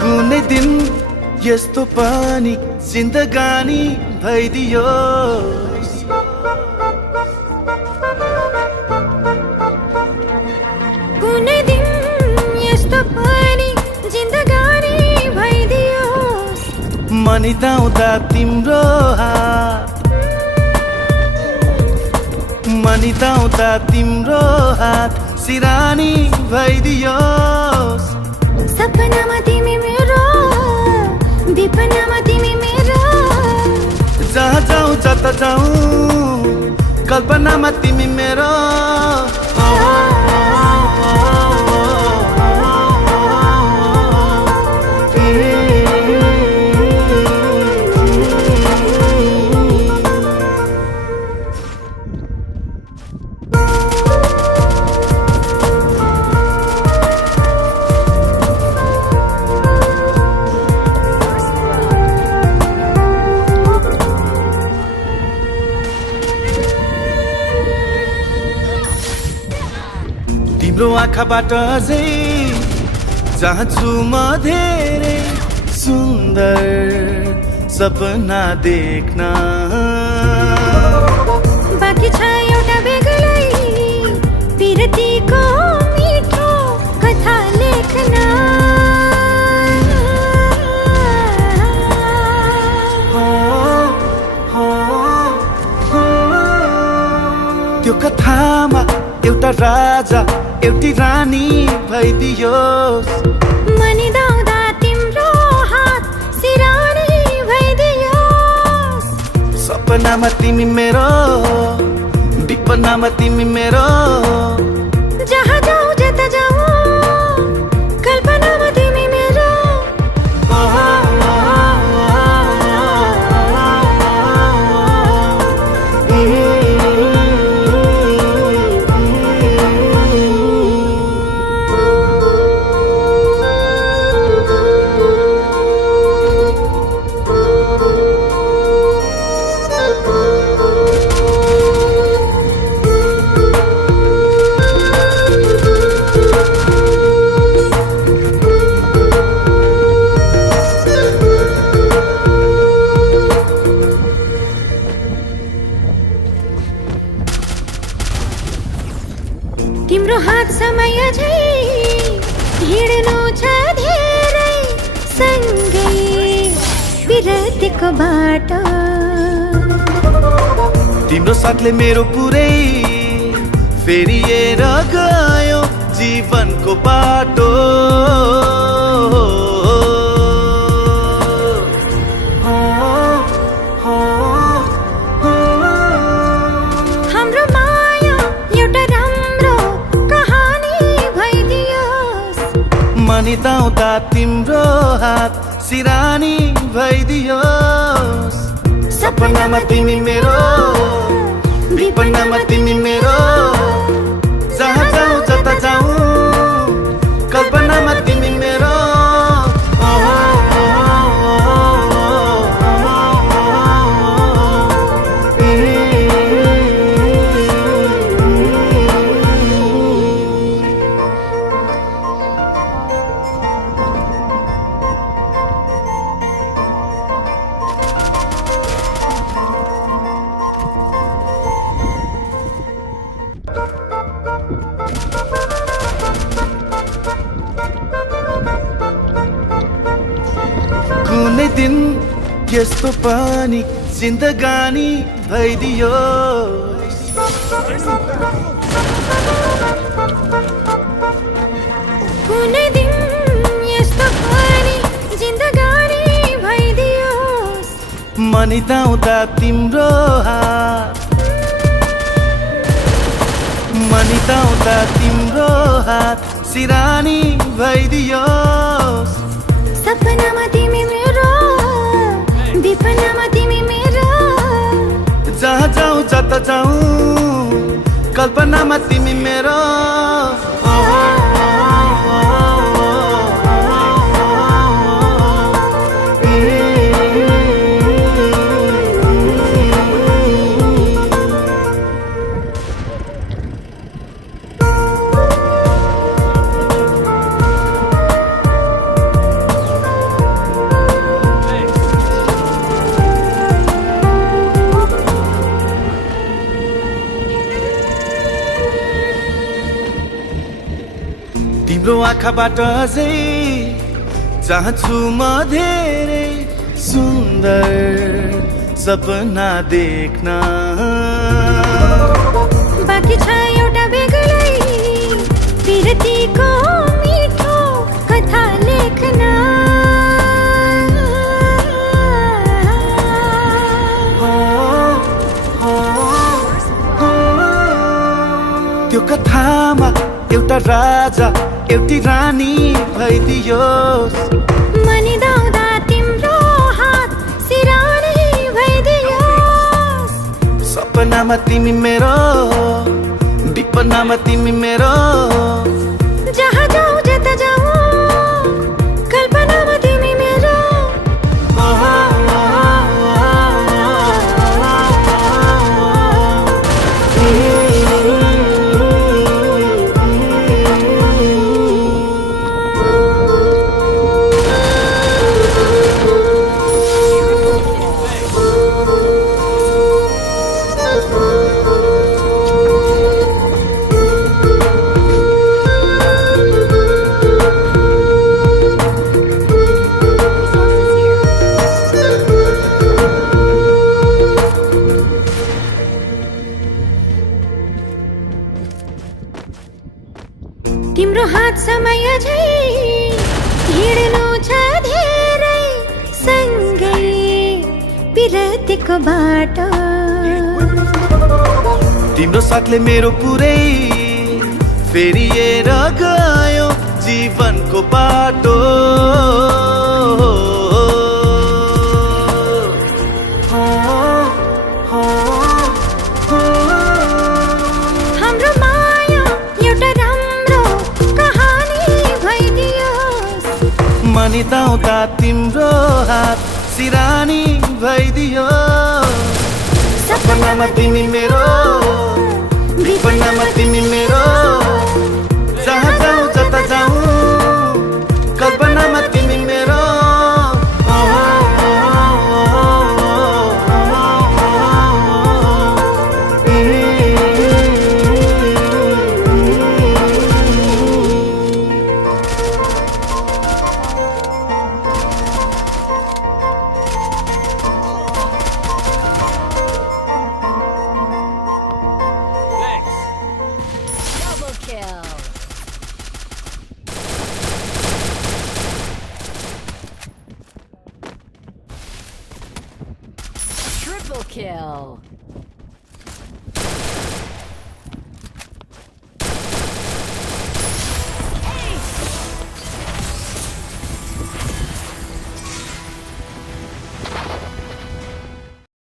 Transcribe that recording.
कुनै दिन यस्तो पनि जिन्दगानी भइदियो। कुनै दिन यस्तो पनि जिन्दगानी भइदियो। मनिदाउँदा तिम्रो हात, मनिदाउँदा तिम्रो हात सिरानी भइदियोस्। सपनामा तिमी मेरो, विपनामा तिमी मेरो। जहाँ जाऊ जता जाऊ कल्पनामा तिमी मेरो। तिम्रो आँखाबाट अझै चाहन्छु म धेरै सुन्दर सपना देख्न। बाँकी छ एउटा बेग्लै पिरतीको मिठो कथा लेख्न। त्यो कथामा एउटा राजा एउटी रानी भइदियोस्। मनिदाउँदा तिम्रो हात सिरानी भइदियोस्। सपनामा तिमी मेरो, विपनामा तिमी मेरो। जहाँ जाऊ जता जाऊ कल्पनामा तिमी मेरो। तिम्रो हात समय झै हिँड्नु छ धेरै सँगै विरतीको बाटो। तिम्रो साथले मेरो पुरै फेरिएर गयो जीवनको बाटो। हाम्रो माया एउटा राम्रो कहानी भइदियोस्। मनिदाउँदा तिम्रो हात सिरानी भइदियोस्। सपनामा तिमी मेरो, विपनामा तिमी मेरो। जहाँ जाऊ जता जाऊ कल्पनामा तिमी मेरो। कुनै दिन यस्तो पनि जिन्दगानी भइदियोस्। कुनै दिन यस्तो पनि जिन्दगानी भइदियोस्। मनिदाउँदा तिम्रो हात, मनिदाउँदा तिम्रो हात सिरानी भइदियोस्। सपनामा तिमी मेरो, विपनामा तिमी मेरो। जहाँ जाऊ जता जाऊ कल्पनामा तिमी मेरो। तिम्रो आँखाबाट अझै चाहन्छु म धेरै सुन्दर सपना देख्न बाँकी छ एउटा बेग्लै पिरतीको मिठो कथा लेख्न त्यो कथामा एउटा राजा एउटी रानी भइदियोस् मनिदाउँदा तिम्रो हात सिरानी भइदियोस् सपनामा तिमी मेरो विपनामा तिमी मेरो जहाँ जाऊ जता जाऊ कल्पनामा तिमी मेरो तिम्रो हात समय झै हिँड्नु छ धेरै सँगै पिरतीको बाटो तिम्रो साथले मेरो पुरै फेरिएर गयो जीवनको बाटो हाम्रो माया एउटा राम्रो कहानी भइदियोस् मनिदाउँदा तिम्रो हात सिरानी भइदियो सपनामा तिमी मेरो विपनामा तिमी मेरो जहाँ जाऊ जता जाऊ कल्पनामा तिमी मेरो Triple kill.